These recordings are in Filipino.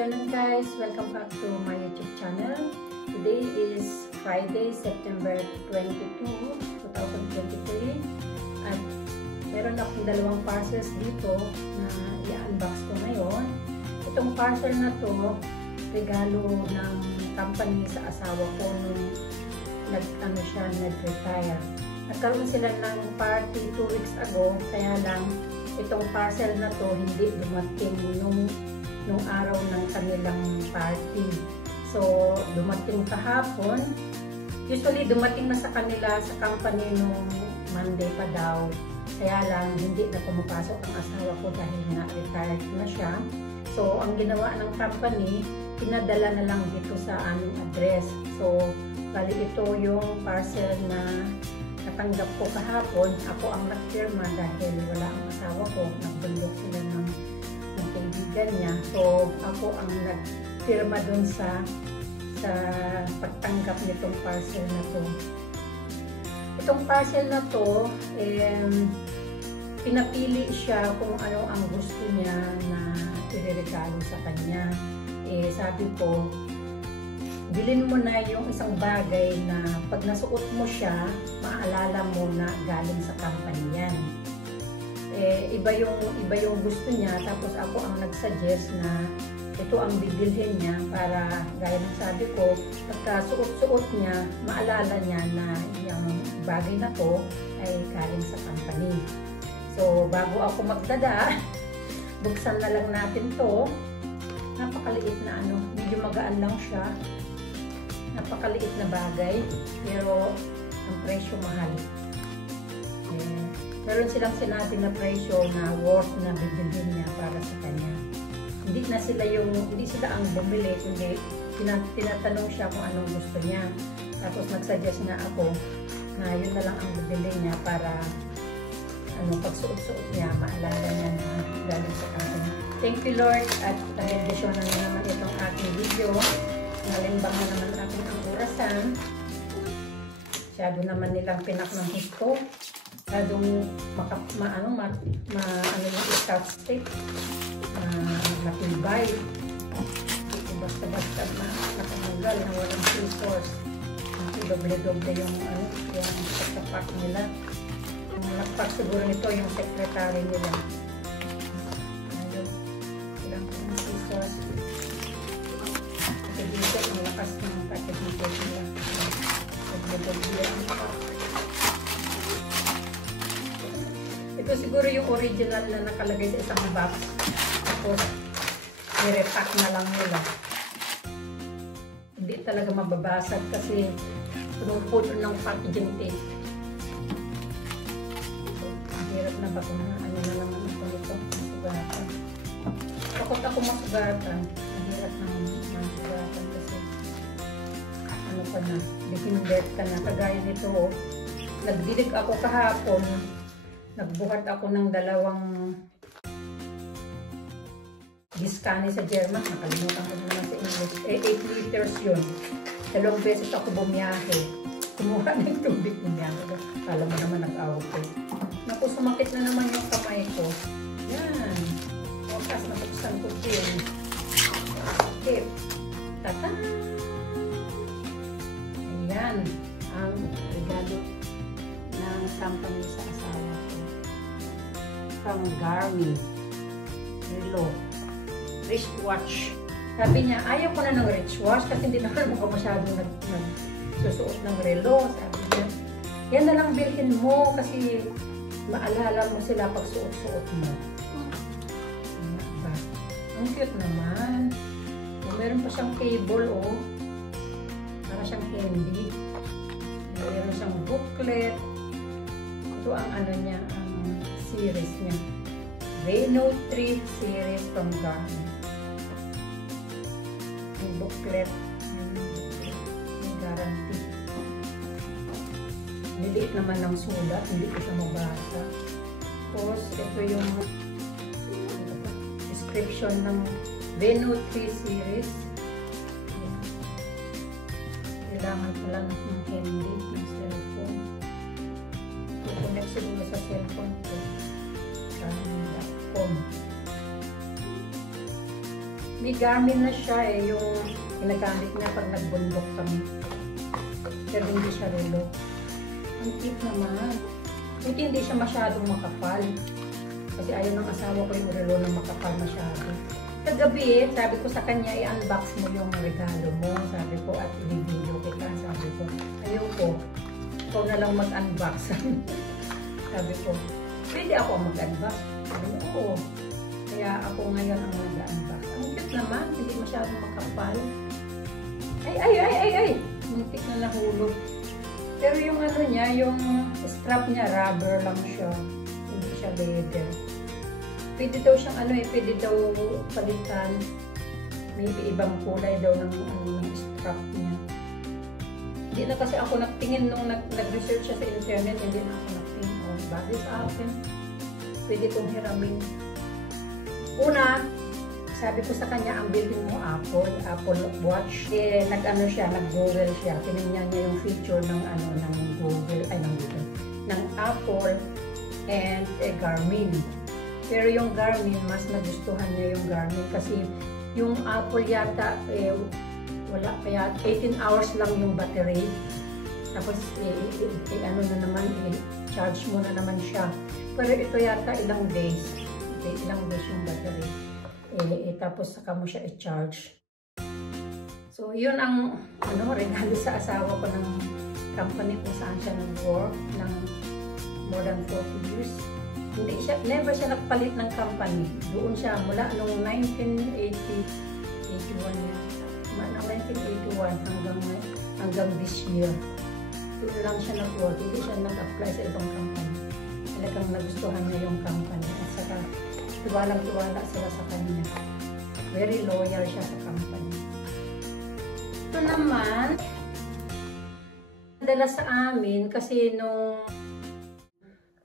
afternoon guys, welcome back to my YouTube channel. Today is Friday, September 22, 2023 at meron akong dalawang parcels dito na i-unbox ko ngayon. Itong parcel na to, regalo ng company sa asawa ko nung nag-retire. Nagkaroon sila ng party 2 weeks ago, kaya lang itong parcel na to hindi dumating nung araw ng kanilang party. So, dumating kahapon. Usually, dumating na sa kanila sa company nung Monday pa daw. Kaya lang, hindi na pumapasok ang asawa ko dahil nga retired na siya. So, ang ginawa ng company, pinadala na lang dito sa aming address. So, bali ito yung parcel na natanggap ko kahapon. Ako ang nagpirma dahil wala ang asawa ko. Nagbundok sila ng kaibigan niya. So, ako ang nagpirma dun sa pagtanggap nitong parcel na to. Itong parcel na to, pinapili siya kung ano ang gusto niya na ireregalo sa kanya. Sabi ko, bilhin mo na yung isang bagay na pag nasuot mo siya, maalala mo na galing sa company yan. Iba yung gusto niya, tapos ako ang nagsuggest na ito ang bibilhin niya para gaya ng sabi ko, pagka suot-suot niya, maalala niya na yung bagay na to ay galing sa company. So, bago ako magdada, buksan na lang natin to. Napakaliit na medyo magaan lang siya. Napakaliit na bagay, pero ang presyo mahal. Meron silang sinabi na presyo na worth na bibilhin niya para sa kanya. Hindi sila ang bumili, kundi tinatanong siya kung anong gusto niya. Tapos nagsuggest nga ako na yun na lang ang bibilhin niya para pag suot-suot niya, maalala niya na galing sa company. Thank you Lord, at nag-edisyon na naman itong aking video. Nalimbang na naman aking ang orasan. Masyado naman nilang pinak ng gusto. Masyadong yung chopstick. Matibay. Basta-basta nakamagal na walang scissors. Doble-doble yung pagkapak nila. Yung nagpak siguro nito yung secretary nila. Ilang scissors. Kasi dito, ang lakas ng package nito nila. Doble-doble ang pak. Ito siguro yung original na nakalagay sa isang box. Tapos, i-repack na lang nila. Hindi talaga mababasag kasi puno ng packaging tape. Hirap na ba kung na naman ako nito. Masugatan. Takot ako masugatan. Mahirap na masugatan kasi definite ka na. Kagaya nito, nagdilig ako kahapon. Nagbuhat ako ng 2 Giscani sa German. Nakalimutan ko naman sa English. 8 liters yun. 2 beses ako bumiyahe. Kumuha ng tubig niya. Kala mo naman nag-awag ko. Naku, sumakit na naman yung kamay ko. Yan. Wakas, natuksan ko yun. Tip. Tata! Ayan. Ang regalo ng company sa asawa ko. From Garmin. Relo. Wristwatch. Sabi niya, ayaw ko na ng wristwatch kasi hindi naman ako masyadong nagsusuot ng relo. Sabi niya, yan na lang bilhin mo kasi maalala mo sila pag suot-suot mo. Ang cute naman. Meron pa siyang cable, para siyang candy. Meron siyang booklet. Ito ang niya, ang series niya. Reno 3 series from Garmin. May booklet. May guarantee. Niliit naman ng sulat. Hindi ko siya mabasa. Tapos, ito yung description ng Reno 3 series. Kailangan ko lang ng candy ng cellphone. Kukunik siguro sa cellphone ko. Garmin.com. May Garmin na siya eh, yung ginagamit niya pag nagbundok kami. Pero hindi siya relo. Ang cute naman. Buti hindi siya masyadong makapal. Kasi ayaw ng asawa ko yung relo na makapal masyado. Kagabi, sabi ko sa kanya, i-unbox mo yung regalo mo. Sabi ko, at i-video kita. Sabi ko, ayaw ko. Ikaw na lang mag-unbox. Sabi ko, pwede ako mag-unbox. Sabi ko, oo. Kaya ako ngayon ang mag-unbox. Ang cute naman, hindi masyadong makapal. Ay! Muntik na nahulog. Pero yung ano niya, yung strap niya, rubber lang siya. Hindi siya leather. Pwede daw siyang ano eh, pwede daw palitan. Maybe ibang kulay daw ng strap niya. Hindi na kasi ako nagtingin nung nag-research siya sa internet, hindi na ako nagtingin. Oh, bagay sa akin. Pwede kong hiramin. Una, sabi ko sa kanya, ang bilhin mo Apple Watch. Eh, nag-Google siya. Tinignan niya yung feature ng Google, ng Apple and Garmin. Pero yung Garmin, mas nagustuhan niya yung Garmin kasi yung Apple yata, wala kaya 18 hours lang yung battery. Tapos, charge mo na naman siya. Pero ito yata ilang days yung battery. Tapos saka mo siya i-charge. So, yun ang regalo sa asawa ko ng company kung saan siya nag-work ng more than 40 years. Never siya nagpalit ng company. Doon siya mula noong 1981 hanggang this year. Doon lang siya nag-work. Hindi siya nag-apply sa ibang company. Talagang nagustuhan niya yung company. At saka tiwalang-tiwala sila sa kanya. Very loyal siya sa company. Ito naman, nadala sa amin kasi nung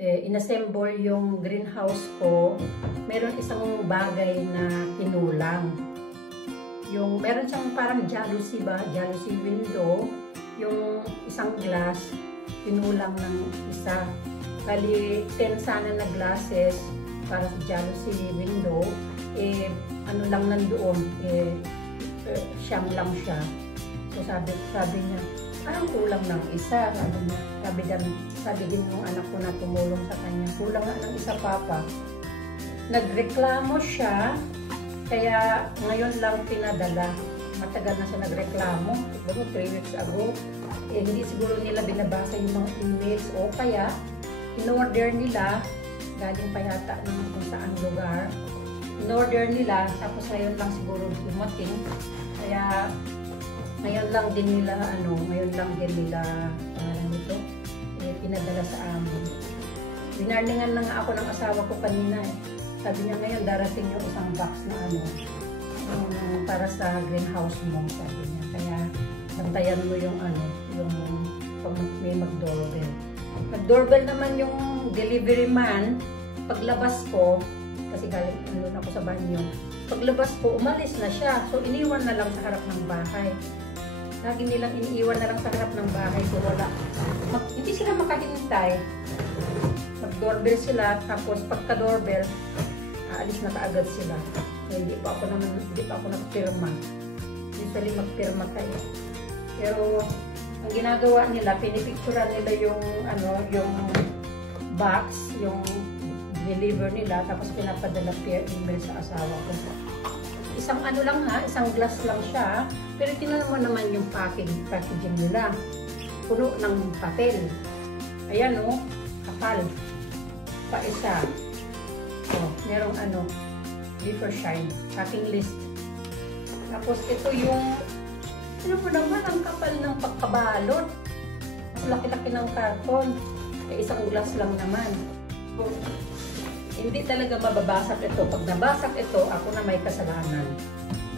inassemble yung greenhouse ko, meron isang bagay na kinulang. Meron siyang parang jalousie window, yung isang glass, kinulang ng isa. Bali, 10 sana na glasses para sa jalousie window, ano lang nandoon, siyam lang siya. So sabi niya, parang kulang ng isa. Sabi din ng anak ko na tumulong sa kanya, kulang nga ng isa papa. Nagreklamo siya, kaya ngayon lang pinadala. Matagal na siya nagreklamo, siguro 3 weeks ago. Hindi siguro nila binabasa yung mga emails o kaya in-order nila, galing pa yata ng kung saan lugar. In-order nila, tapos ngayon lang siguro dumating. Kaya ngayon lang din nila pinadala sa amin. Binarningan na nga ako ng asawa ko kanina eh. Sabi niya ngayon darating yung isang box na para sa greenhouse mo, sabi niya. Kaya bantayan mo yung pag may mag-doorbell. Nag-doorbell naman yung delivery man. Paglabas ko, kasi galing ako sa banyo. Paglabas ko, umalis na siya. So iniwan na lang sa harap ng bahay. Lagi nilang iniiwan na lang sa harap ng bahay ko, wala. Hindi sila makahintay. Mag-doorbell sila, tapos pagka-doorbell, aalis na kaagad sila. Hindi pa ako nagpirma. Usually magpirma tayo. Pero ang ginagawa nila, pinipicturean nila yung box, yung deliver nila, tapos pinapadala per email sa asawa ko. Isang isang glass lang siya, pero tingnan mo naman yung packaging nila. Puno ng papel. Ayan kapal. Pa isa. Merong wafer shine, packing list. Tapos ito yung, mo naman, ang kapal ng pagkabalot. Mas laki-laki ng karton. Isang glass lang naman. Hindi talaga mababasag ito. Pag nabasag ito, ako na may kasalanan.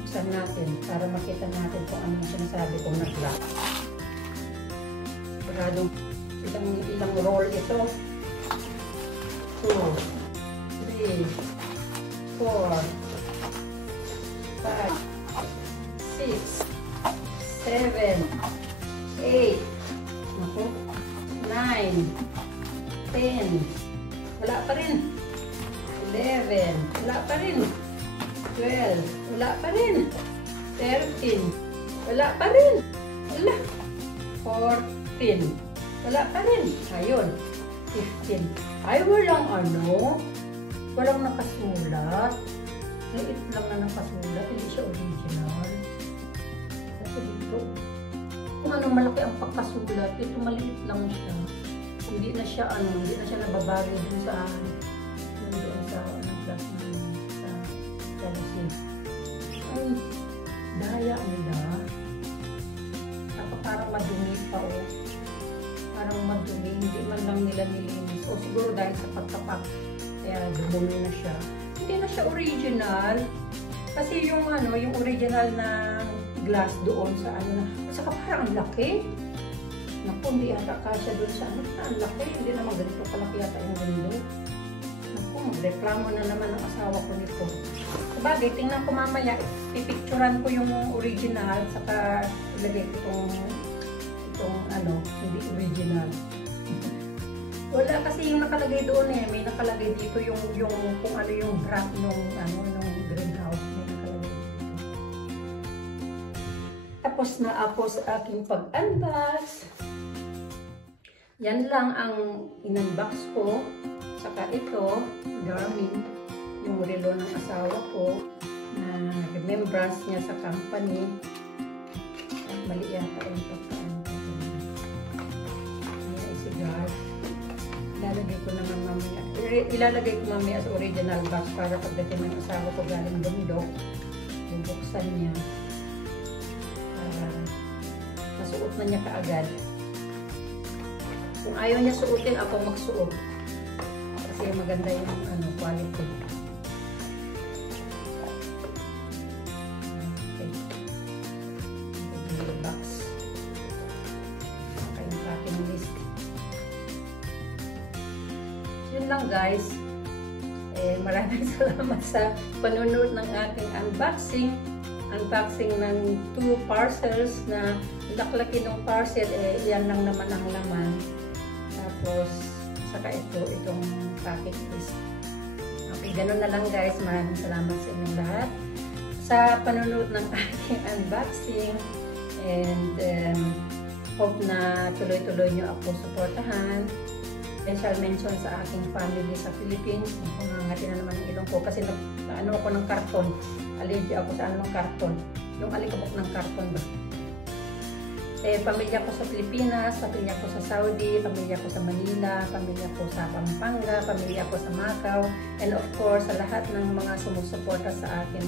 Buksan natin para makita natin kung ano sinasabi kong nag-lock. Maradong ilang roll ito. 2, 3, 4, 5, 6, 7, 8, 9, 10. Wala pa rin. 11. Wala pa rin. 12. Wala pa rin. 13. Wala pa rin. Wala. 14. Wala pa rin. Ayun. 15. Ay, walang ano. Walang nakasulat. Liit lang na nakasulat. Hindi siya original. Kasi dito, kung anong malaki ang pagkasulat, ito maliit lang siya. Hindi na siya nababagay dun sa class na sa policy. Ay, daya nila. Parang madumi pa o. Parang madumi. Hindi man lang nila nilinis. O siguro dahil sa pagkapak. Kaya dumumi na siya. Hindi na siya original. Kasi yung original na glass doon sa saka parang ang laki. Naku, hindi yata kasya doon sa ang laki. Hindi naman ganito kalaki yata yung window. Naku, magreklamo na naman ang asawa ko nito. Sabagay, tingnan ko mamaya. Pipicturan ko yung original. Saka ilagay ko itong hindi original. Wala kasi yung nakalagay doon eh. May nakalagay dito yung kung ano yung brand nung greenhouse. May nakalagay dito. Tapos na ako sa aking pag-unbox. Yan lang ang in-unbox ko. Saka ito, Garmin, yung relo ng asawa ko na remembrance niya sa company. At mali yata yung pagkaan ko. Ayan, isigar. Ilalagay ko mamaya sa original box para pagdating ng asawa ko galing bundok, bubuksan niya. Masuot na niya kaagad. Kung ayaw niya suotin, ako magsuot. Kasi maganda yung quality. Okay. Box. Okay, yung tracking list. Yun lang guys. Maraming salamat sa panunod ng aking unboxing. Unboxing ng 2 parcels na laklaki ng parcel, yan lang naman ang laman. Tapos, saka itong packet list. Okay, ganun na lang guys. Maraming salamat sa inyong lahat sa panunod ng aking unboxing. And hope na tuloy-tuloy nyo ako suportahan. Special mention sa aking family sa Philippines. Nangangati na naman ang ilong ko kasi naano ako ng karton. Allergy ako sa anong karton. Yung alikabok ng karton ba? Pamilya ko sa Pilipinas, pamilya ko sa Saudi, pamilya ko sa Manila, pamilya ko sa Pampanga, pamilya ko sa Macau, and of course sa lahat ng mga sumusuporta sa aking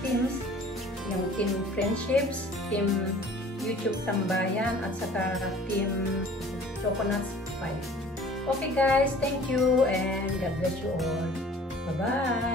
teams, yung Team Friendships, Team YouTube Tambayan, at saka Team Coconuts 5. Okay guys, thank you and God bless you all. Bye-bye!